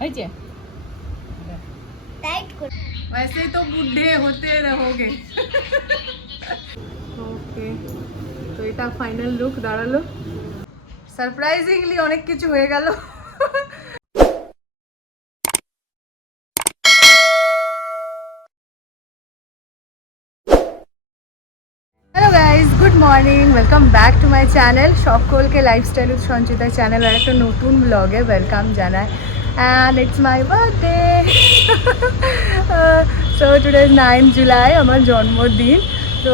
হয়েছে टाइट कर वैसे तो बुढ़े होते रहोगे ওকে তো এটা ফাইনাল লুক দাঁড়ালো সারপ্রাইজিংলি অনেক কিছু হয়ে গেল hello guys good morning welcome back to my channel সকলকে লাইফস্টাইল উইথ সঞ্চিতা চ্যানেল আর একটা নতুন ব্লগে ওয়েলকাম জানায় and it's my birthday so today nine July আমার জন্মদিন. তো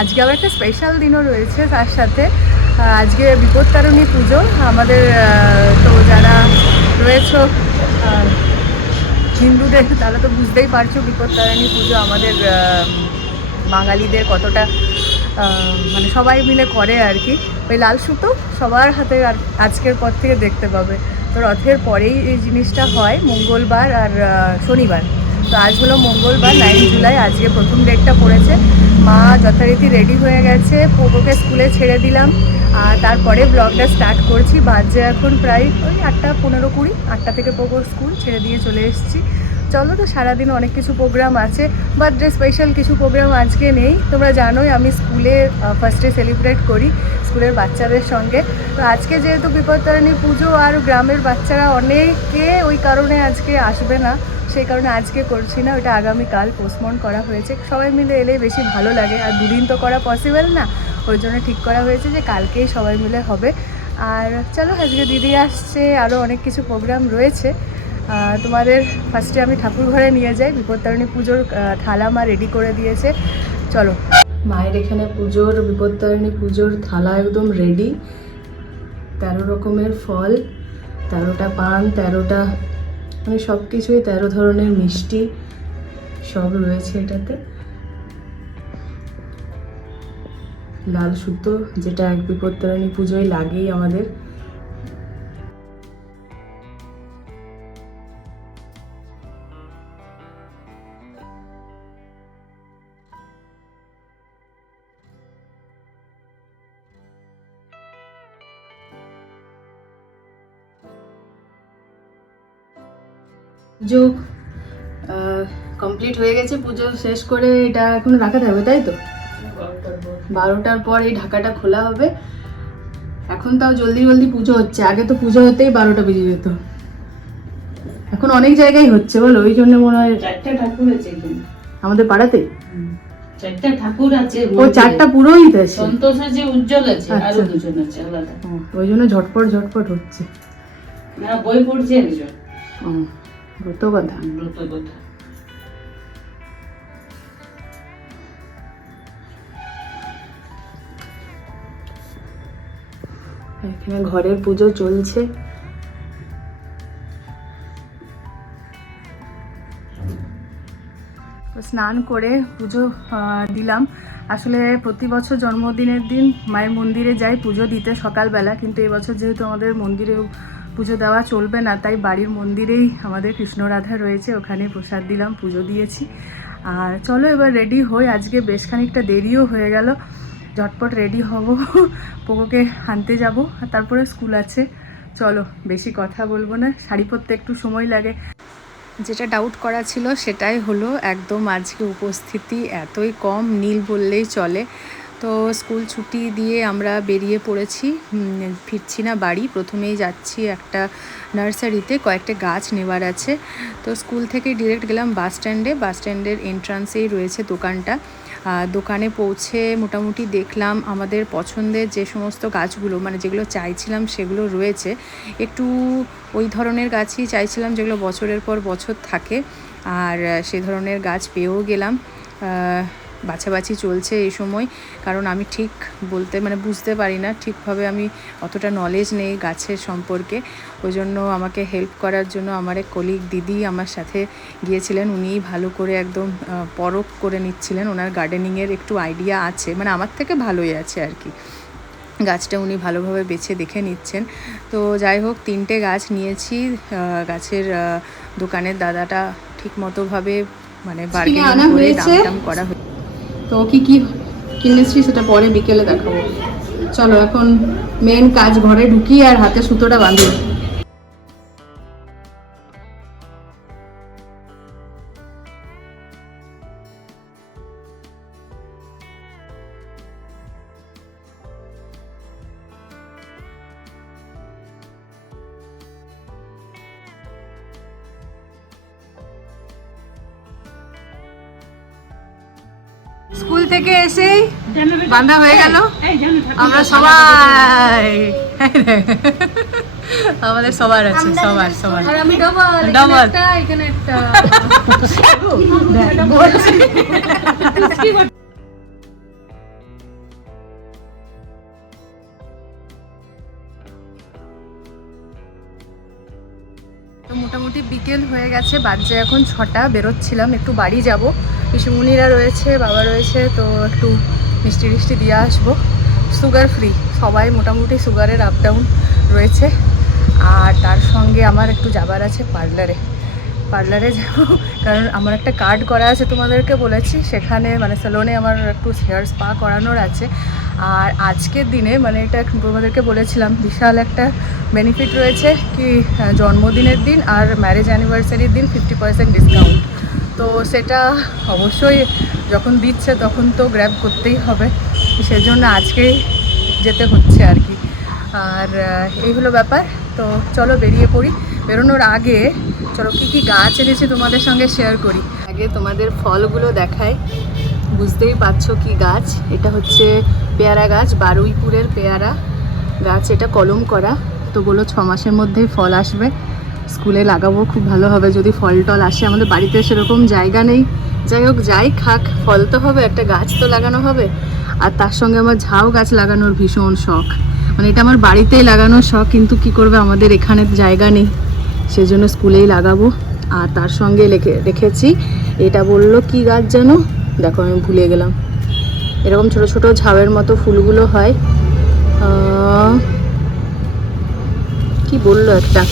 আজকে আবার একটা স্পেশাল দিনও রয়েছে তার সাথে। আহ, আজকে বিপত্তারিণী পুজো। আমাদের আহ, তো যারা রয়েছে আহ, হিন্দুদের তারা তো বুঝতেই পারছ বিপত্তারিণী পুজো আমাদের বাঙালিদের কতটা মানে সবাই মিলে করে আর কি। ওই লাল সুতো সবার হাতে আর আজকের পর থেকে দেখতে পাবে। তো রথের পরেই এই জিনিসটা হয়, মঙ্গলবার আর শনিবার। তো আজ হলো মঙ্গলবার নাইন জুলাই, আজকে প্রথম ডেটটা পড়েছে। মা যথারীতি রেডি হয়ে গেছে পোগোকে স্কুলে ছেড়ে দিলাম। আর তারপরে ব্লগটা স্টার্ট করছি, বাজে এখন প্রায় ওই আটটা পনেরো কুড়ি, আটটা থেকে পোগো স্কুল ছেড়ে দিয়ে চলে এসেছি। চলো তো সারাদিন অনেক কিছু প্রোগ্রাম আছে বার্থডে স্পেশাল কিছু প্রোগ্রাম আজকে নেই। তোমরা জানোই আমি স্কুলে ফার্স্টে সেলিব্রেট করি। স্কুলের বাচ্চাদের সঙ্গে। তো আজকে যেহেতু বিপত্তারিণী পুজো আর গ্রামের বাচ্চারা অনেকে ওই কারণে আজকে আসবে না, সেই কারণে আজকে করছি না ওটা আগামীকাল পোস্টমন করা হয়েছে। সবাই মিলে এলে বেশি ভালো লাগে, আর দুদিন তো করা পসিবল না, ওই জন্য ঠিক করা হয়েছে যে কালকেই সবাই মিলে হবে। আর চলো, আজকে দিদি আসছে আরও অনেক কিছু প্রোগ্রাম রয়েছে। তোমাদের ফার্স্টে আমি ঠাকুর ঘরে নিয়ে যাই, বিপত্তারিণী পুজোর থালা মা রেডি করে দিয়েছে। চলো। মায়ের এখানে পুজোর, বিপত্তারিণী পুজোর থালা একদম রেডি তেরো রকমের ফল, তেরোটা পান, তেরোটা মানে সব কিছুই তেরো ধরনের মিষ্টি সব রয়েছে এটাতে। লাল সুতো, যেটা এক বিপত্তারিণী পুজোয় লাগেই আমাদের। পুজো কমপ্লিট হয়ে গেছে পুজো শেষ করে এটা এখন রাখা থাকবে তাই তো? বারোটার পর। এই ঢাকাটা খোলা হবে। এখন তাও জলদি জলদি পুজো হচ্ছে আগে তো পুজো হতেই বারোটা বেজে যেত। এখন অনেক জায়গায় হচ্ছে বলো ওই জন্য মনে হয় চারটা ঠাকুর আছে আমাদের পাড়াতে? চারটা ঠাকুর আছে ও চারটা পুরোহিত আছে? সন্তোষ আছে উজ্জ্বল আছে আরও আচ্ছা। দুজন আছে আলাদা। ওই জন্য ঝটপট ঝটপট হচ্ছে। না বই পড়ছে একজন। ও, এখানে ঘরের পুজো চলছে। স্নান করে পুজো আহ, দিলাম। আসলে প্রতি বছর জন্মদিনের দিন মায়ের মন্দিরে যাই পুজো দিতে সকালবেলা কিন্তু এবছর যেহেতু আমাদের মন্দিরে পুজো দেওয়া চলবে না, তাই বাড়ির মন্দিরেই আমাদের কৃষ্ণ রাধা রয়েছে, ওখানে প্রসাদ দিলাম, পুজো দিয়েছি। আর চলো এবার রেডি হই, আজকে বেশ খানিকটা দেরিও হয়ে গেল, ঝটপট রেডি হব, পোকোকে আনতে যাব, আর তারপরে স্কুল আছে। চলো, বেশি কথা বলব না, শাড়ি পরতে একটু সময় লাগে। যেটা ডাউট করা ছিল সেটাই হলো, একদম আজকে উপস্থিতি এতই কম, নীল বললেই চলে। তো স্কুল ছুটি দিয়ে আমরা বেরিয়ে পড়েছি। ফিরছি না বাড়ি। প্রথমেই যাচ্ছি একটা নার্সারিতে। কয়েকটা গাছ নেওয়ার আছে। তো স্কুল থেকে ডিরেক্ট গেলাম বাস স্ট্যান্ডে। বাস স্ট্যান্ডের এন্ট্রান্সেই রয়েছে দোকানটা। দোকানে পৌঁছে মোটামুটি দেখলাম আমাদের পছন্দের যে সমস্ত গাছগুলো মানে যেগুলো চাইছিলাম সেগুলো রয়েছে। একটু ওই ধরনের গাছই চাইছিলাম যেগুলো বছরের পর বছর থাকে। আর সে ধরনের গাছ পেয়েও গেলাম। বাছাবাছি চলছে এই সময়। কারণ আমি ঠিক বলতে মানে বুঝতে পারি না ঠিকভাবে আমি অতটা নলেজ নেই গাছের সম্পর্কে। ওই জন্য আমাকে হেল্প করার জন্য আমার এক কলিগ দিদি আমার সাথে গিয়েছিলেন। উনিই ভালো করে একদম পরখ করে নিচ্ছিলেন। ওনার গার্ডেনিংয়ের একটু আইডিয়া আছে। মানে আমার থেকে ভালোই আছে আর কি। গাছটা উনি ভালোভাবে বেছে দেখে নিচ্ছেন। তো যাই হোক তিনটে গাছ নিয়েছি। গাছের দোকানের দাদাটা ঠিক মতোভাবে মানে বার্গেনিং করে। দাম করা হয়েছে। তো কি কি কিনেছি সেটা পরে বিকেলে দেখাবো। চলো এখন মেন কাজ ঘরে ঢুকি আর হাতে সুতোটা বাঁধি। স্কুল থেকে এসেই বান্ধা হয়ে গেল। আমরা সবাই। আমাদের সবার আছে সবার সবার। ডবল তো মোটামুটি বিকেল হয়ে গেছে, বাজে এখন ছটা, বেরোচ্ছিলাম, একটু বাড়ি যাব। পিসুমুনিরা রয়েছে, বাবা রয়েছে, তো একটু মিষ্টি মিষ্টি দিয়ে আসব। সুগার ফ্রি সবাই মোটামুটি সুগারের আপ ডাউন রয়েছে। আর তার সঙ্গে আমার একটু যাবার আছে পার্লারে পার্লারে যাব, কারণ আমার একটা কার্ড করা আছে তোমাদেরকে বলেছি, সেখানে মানে সেলুনে আমার একটু হেয়ার স্পা করানোর আছে। আর আজকের দিনে মানে এটা তোমাদেরকে বলেছিলাম, বিশাল একটা বেনিফিট রয়েছে কি জন্মদিনের দিন আর ম্যারেজ অ্যানিভার্সারির দিন ফিফটি পার্সেন্ট ডিসকাউন্ট তো সেটা অবশ্যই যখন দিচ্ছে তখন তো গ্র্যাব করতেই হবে। সেজন্য আজকেই যেতে হচ্ছে আর কি। আর এই হলো ব্যাপার। তো চলো বেরিয়ে পড়ি। বেরোনোর আগে চলো কী কী গাছ এনেছি তোমাদের সঙ্গে শেয়ার করি। আগে তোমাদের ফলগুলো দেখাই। বুঝতেই পারছ কি গাছ? এটা হচ্ছে পেয়ারা গাছ, বারুইপুরের পেয়ারা গাছ। এটা কলম করা। তো বলো ছ মাসের মধ্যেই ফল আসবে। স্কুলে লাগাবো, খুব ভালো হবে যদি ফল টল আসে। আমাদের বাড়িতে সেরকম জায়গা নেই। যাই হোক, যাই খাক, ফল তো হবে, একটা গাছ তো লাগানো হবে। আর তার সঙ্গে আমার ঝাউ গাছ লাগানোর ভীষণ শখ। মানে এটা আমার বাড়িতেই লাগানোর শখ, কিন্তু কি করবে? আমাদের এখানে জায়গা নেই। সেজন্য স্কুলেই লাগাবো। আর তার সঙ্গে লেখে, রেখেছি। এটা বলল কি গাছ যেন দেখো, আমি ভুলে গেলাম। এরকম ছোট ছোট ঝাউয়ের মতো ফুলগুলো হয়। কি বলল একটা?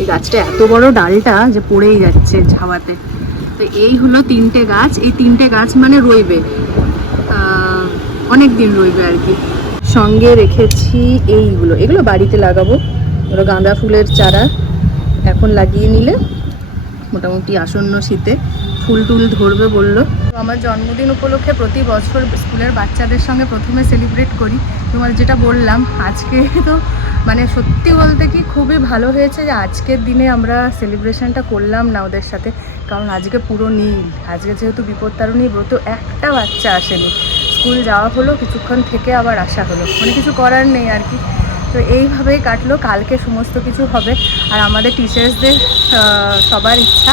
এই গাছটা এত বড় ডালটা যে পড়েই যাচ্ছে ঝাওয়াতে। তো এই হলো তিনটে গাছ। এই তিনটে গাছ মানে রইবে। অনেক দিন রইবে আর কি। সঙ্গে রেখেছি এইগুলো। এগুলো বাড়িতে লাগাবো। ওরা গাঁদা ফুলের চারা। এখন লাগিয়ে নিলে মোটামুটি আসন্ন শীতে ফুল টুল ধরবে বলল। আমার জন্মদিন উপলক্ষে প্রতি বছর স্কুলের বাচ্চাদের সঙ্গে প্রথমে সেলিব্রেট করি। তোমার যেটা বললাম, আজকে তো মানে সত্যি বলতে কি খুবই ভালো হয়েছে যে আজকের দিনে আমরা সেলিব্রেশনটা করলাম না ওদের সাথে। কারণ আজকে পুরো নীল, আজকে যেহেতু বিপত্তারণী ব্রত, একটা বাচ্চা আসেনি। স্কুল যাওয়া হলো, কিছুক্ষণ থেকে আবার আসা হলো। মানে কিছু করার নেই আর কি। তো এইভাবেই কাটলো, কালকে সমস্ত কিছু হবে। আর আমাদের টিচার্সদের সবার ইচ্ছা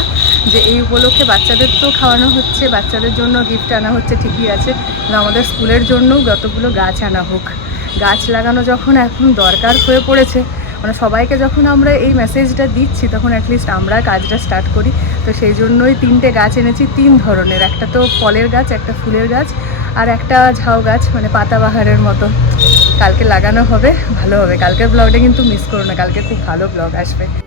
যে এই উপলক্ষে বাচ্চাদের তো খাওয়ানো হচ্ছে, বাচ্চাদের জন্য গিফট আনা হচ্ছে, ঠিকই আছে। কিন্তু আমাদের স্কুলের জন্যও যতগুলো গাছ আনা হোক। গাছ লাগানো যখন এখন দরকার হয়ে পড়েছে মানে সবাইকে যখন আমরা এই মেসেজটা দিচ্ছি, তখন অ্যাটলিস্ট আমরা কাজটা স্টার্ট করি। তো সেই জন্যই তিনটে গাছ এনেছি, তিন ধরনের। একটা তো ফলের গাছ, একটা ফুলের গাছ, আর একটা ঝাউ গাছ মানে পাতাবাহারের মতো। কালকে লাগানো হবে, ভালো হবে। কালকের ব্লগটা কিন্তু মিস করো না, কালকে খুব ভালো ব্লগ আসবে।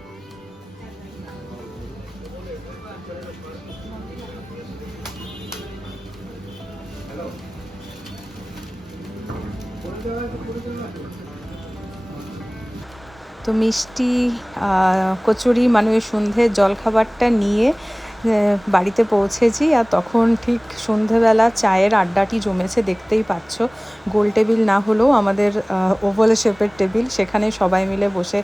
তো মিষ্টি কচুরি মানে ওই সন্ধে জলখাবারটা নিয়ে বাড়িতে পৌঁছেছি আর তখন ঠিক সন্ধেবেলা চায়ের আড্ডাটি জমেছে, দেখতেই পাচ্ছ। গোল টেবিল না হলেও আমাদের ওভাল শেপের টেবিল, সেখানে সবাই মিলে বসে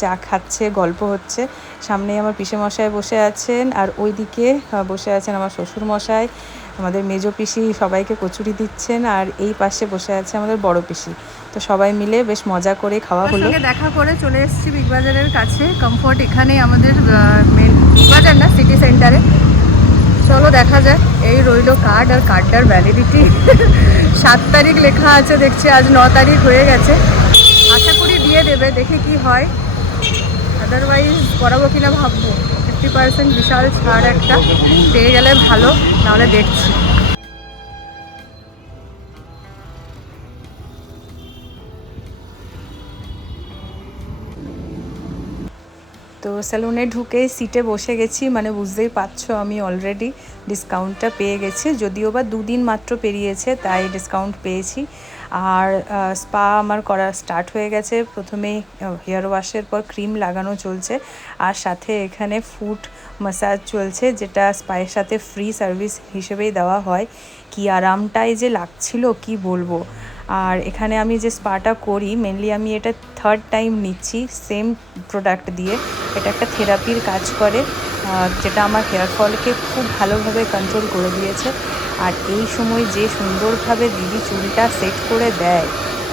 চা খাচ্ছে, গল্প হচ্ছে। সামনে আমার পিসে মশাই বসে আছেন আর ওইদিকে বসে আছেন আমার শ্বশুর মশাই আমাদের মেজো পিসি সবাইকে কচুরি দিচ্ছেন আর এই পাশে বসে আছে আমাদের বড় পিসি। তো সবাই মিলে বেশ মজা করে খাওয়া হলো। দেখা করে চলে এসেছি বিগ বাজারের কাছে। কমফোর্ট এখানেই আমাদের মেন বিগ বাজার না সিটি সেন্টারে চলো দেখা যাক এই রইল কার্ড আর কার্ডটার ভ্যালিডিটি সাত তারিখ লেখা আছে দেখছি আজ ন তারিখ হয়ে গেছে। আশা করি দিয়ে দেবে দেখে কি হয়। আদারওয়াইজ করাবো কিনা ভাববো। ফিফটি পার্সেন্ট বিশাল ছাড় একটা পেয়ে গেলে ভালো নাহলে দেখছি। তো স্যালুনে ঢুকে সিটে বসে গেছি মানে বুঝতেই পারছ আমি অলরেডি ডিসকাউন্টটা পেয়ে গেছি। যদিও বা দুদিন মাত্র পেরিয়েছে, তাই ডিসকাউন্ট পেয়েছি। আর স্পা আমার করা স্টার্ট হয়ে গেছে। প্রথমে হেয়ার ওয়াশের পর ক্রিম লাগানো চলছে। আর সাথে এখানে ফুট মাসাজ চলছে, যেটা স্পায়ের সাথে ফ্রি সার্ভিস হিসেবেই দেওয়া হয়। কি আরামটাই যে লাগছিল, কি বলব? আর এখানে আমি যে স্পাটা করি মেনলি আমি এটা থার্ড টাইম নিচ্ছি সেম প্রোডাক্ট দিয়ে। এটা একটা থেরাপির কাজ করে যেটা আমার হেয়ার ফলকে খুব ভালোভাবে কন্ট্রোল করে দিয়েছে। আর এই সময় যে সুন্দরভাবে দিদি চুলটা সেট করে দেয়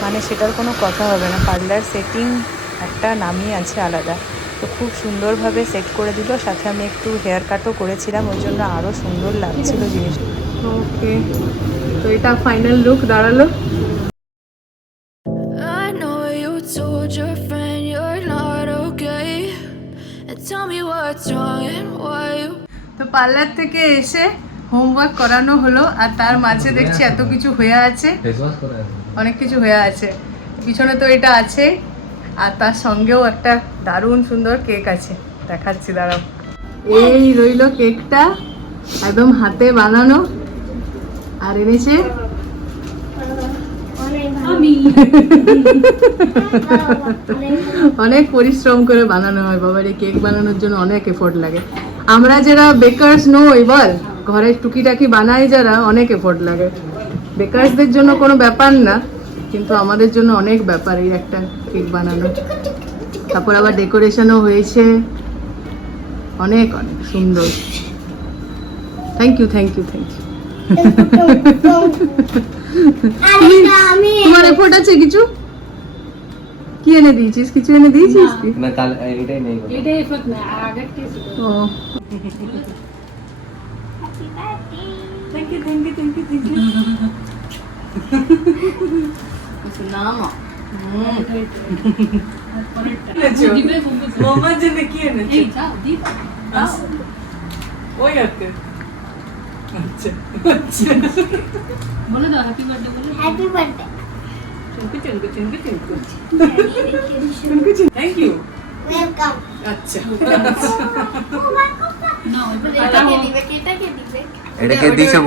মানে সেটার কোনো কথা হবে না। পার্লার সেটিং একটা নামই আছে আলাদা। তো খুব সুন্দরভাবে সেট করে দিল, সাথে আমি একটু হেয়ার কাটও করেছিলাম ওই জন্য আরও সুন্দর লাগছিল জিনিসটা। ওকে তো এটা ফাইনাল লুক দাঁড়াল। তো পার্লার থেকে এসে হোমওয়ার্ক করানো হলো আর তার মাঝে দেখছি এত কিছু হয়ে আছে। অনেক কিছু হয়ে আছে। পিছনে তো এটা আছে। আর তার সঙ্গেও একটা দারুণ সুন্দর কেক আছে। দেখাচ্ছি, দাঁড়াও। এই রইল কেকটা। একদম হাতে বানানো। আর এনেছে অনেক পরিশ্রম করে বানানো হয় বাবার এই কেক বানানোর জন্য অনেক এফোর্ট লাগে। আমরা যারা বেকার্স নই বল ঘরে টুকিটাকি বানাই যারা অনেক এফোর্ট লাগে। বেকার্সদের জন্য কোনো ব্যাপার না কিন্তু আমাদের জন্য অনেক ব্যাপার এই একটা কেক বানানো। তারপর আবার ডেকোরেশনও হয়েছে। অনেক অনেক সুন্দর। Thank you thank you thank you তোমার এফোর্ট আছে কিছু কি এনে দিয়েছিস কিছু এনে দিয়েছিস কি না তাহলে এটাই নেই এটাই এফেক্ট না আগের test O thank you thank you thank you thank you নাম মোমার জন্য কি এনেছো ওই আছে আচ্ছা বলে দাও হ্যাপি বার্থডে বলে happy birthday thank you welcome আচ্ছা।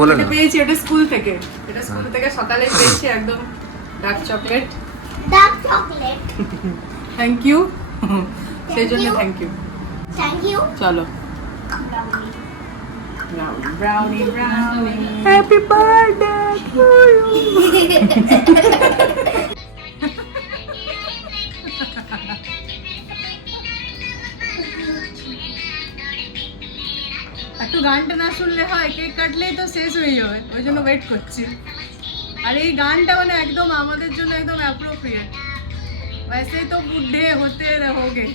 বলো না। পেয়েছি এটা স্কুল থেকে। এটা স্কুল থেকে সকালে পেয়েছি একদম dark chocolate dark chocolate thank you সেই জন্য থ্যাংক ইউ থ্যাংক ইউ চলো। brownie brownie happy birthday to you একটু গানটা না শুনলে হয় কেক কাটলেই তো শেষ হয়ে যাবে ওই জন্য ওয়েট করছি আর এই গানটা মানে একদম আমাদের জন্য একদম অ্যাপ্রোপ্রিয়েট वैसे तो बुढ़े होते रहोगे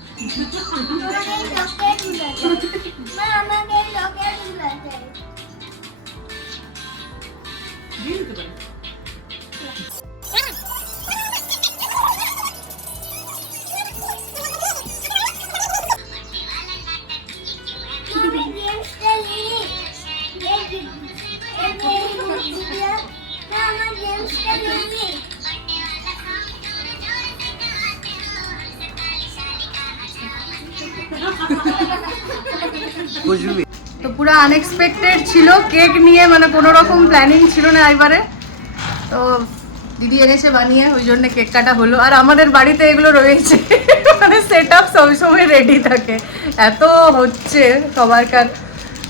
আমাকে এই চকলেট আনএক্সপেক্টেড ছিল। কেক নিয়ে মানে কোনো রকম প্ল্যানিং ছিল না এবারে। তো দিদি এনেছে বানিয়ে, ওই জন্য কেক কাটা হলো। আর আমাদের বাড়িতে এগুলো রয়েছে। মানে সেট আপ সবসময় রেডি থাকে। এত হচ্ছে সবারকার।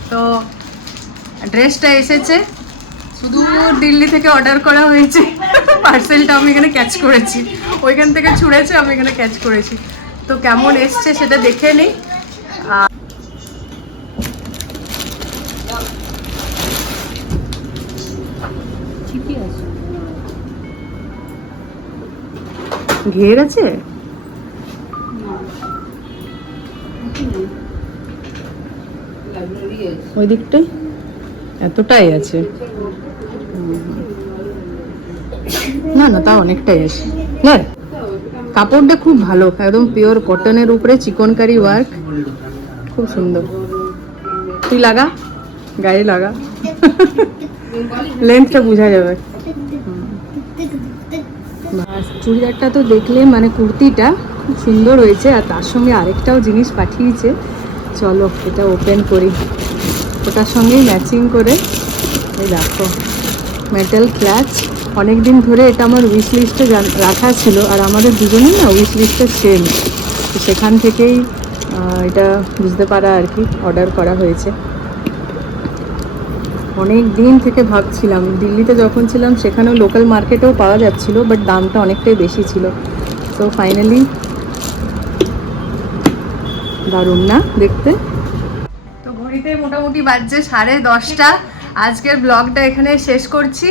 তো ড্রেসটা এসেছে। শুধু দিল্লি থেকে অর্ডার করা হয়েছে। পার্সেলটা আমি এখানে ক্যাচ করেছি। ওইখান থেকে ছুঁড়েছে, আমি এখানে ক্যাচ করেছি। তো কেমন এসছে সেটা দেখে নিই। ঘের আছে? ওই দিকটাই? এতটাই আছে। না না, তা অনেকটাই আছে। হ্যাঁ কাপড়টা খুব ভালো, একদম পিওর কটনের উপরে চিকনকারি ওয়ার্ক খুব সুন্দর। তুই লাগা? গায়ে লাগা? লেন্থটা বোঝা যাবে। চুড়িদারটা তো দেখলে মানে কুর্তিটা খুব সুন্দর হয়েছে, আর তার সঙ্গে আরেকটাও জিনিস পাঠিয়েছে। চলো, এটা ওপেন করি। ওটার সঙ্গেই ম্যাচিং করে। এই দেখো মেটাল ক্লাচ অনেক দিন ধরে এটা আমার উইশ লিস্টে রাখা ছিল, আর আমাদের দুজনেই না উইশ লিস্টে সেম সেখান থেকেই এটা বুঝতে পারা আর কি অর্ডার করা হয়েছে। অনেক দিন থেকে ভাবছিলাম, দিল্লিতে যখন ছিলাম সেখানেও লোকাল মার্কেটেও পাওয়া যাচ্ছিল বাট দামটা অনেকটাই বেশি ছিল। তো ফাইনালি দারুণ না দেখতে? তো ঘড়িতে মোটামুটি বাজছে সাড়ে দশটা। আজকের ব্লগটা এখানে শেষ করছি।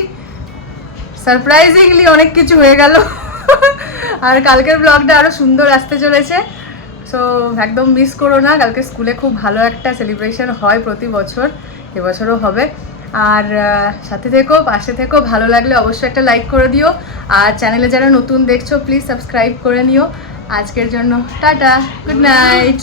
সারপ্রাইজিংলি অনেক কিছু হয়ে গেল। আর কালকের ব্লগটা আরও সুন্দর আসতে চলেছে। সো একদম মিস করো না, কালকে স্কুলে খুব ভালো একটা সেলিব্রেশন হয় প্রতি বছর, এবছরও হবে। আর সাথে থেকো, পাশে থেকো, ভালো লাগলে অবশ্যই একটা লাইক করে দিও। আর চ্যানেলে যারা নতুন দেখছ প্লিজ সাবস্ক্রাইব করে নিও। আজকের জন্য টাটা গুড নাইট